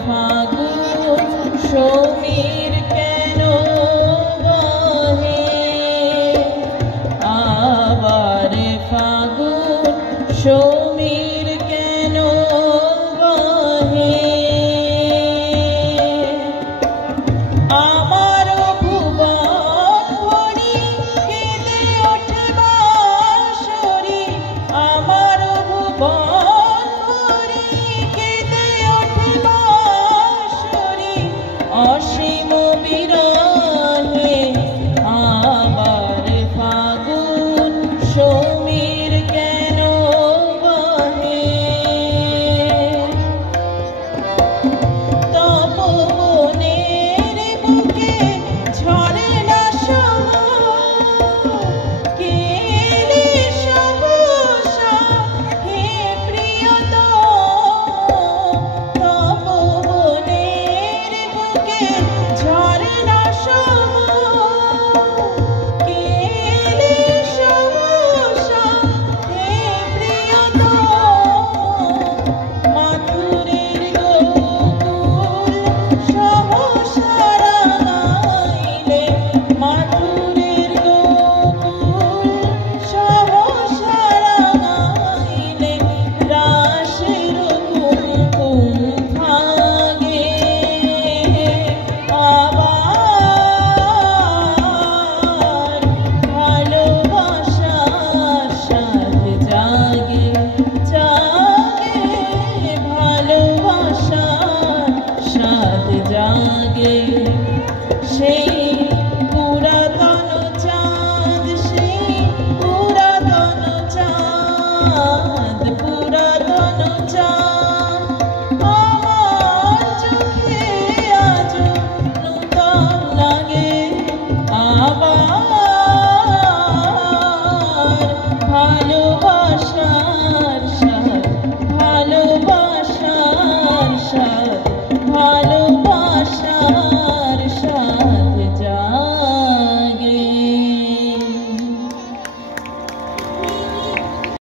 ফাগুন সমীর কেন বহে, আবার ফাগুন সমীর কেন বহে। আমার ভুবন ভরি কেঁদে ওঠে বাঁশরি, আমার ভুবন ভরি কেঁদে ওঠে বাঁশরি, অসীম বিরহে আবার ফাগুন সমীর কেন বহে। তপবনের বুকে ঝরে না সহ কেলে সহসা হে প্রিয়তম, তপবনের বুকে ঝরে না সহ কেলে সহসা হে প্রিয়তম, মাথুরের গোকুল সহসা রাঙাইলে, মাথুরের গোকুল সহসা রাঙাইলে, রাসের কুমকুম ভাঙে আবার ভালোবাসার সাথ জাগে জাগে, ভালোবাসার সাথ জাগে। সেই পুরাতন চাঁদ, সেই পুরাতন চাঁদ, পুরাতন চাঁদ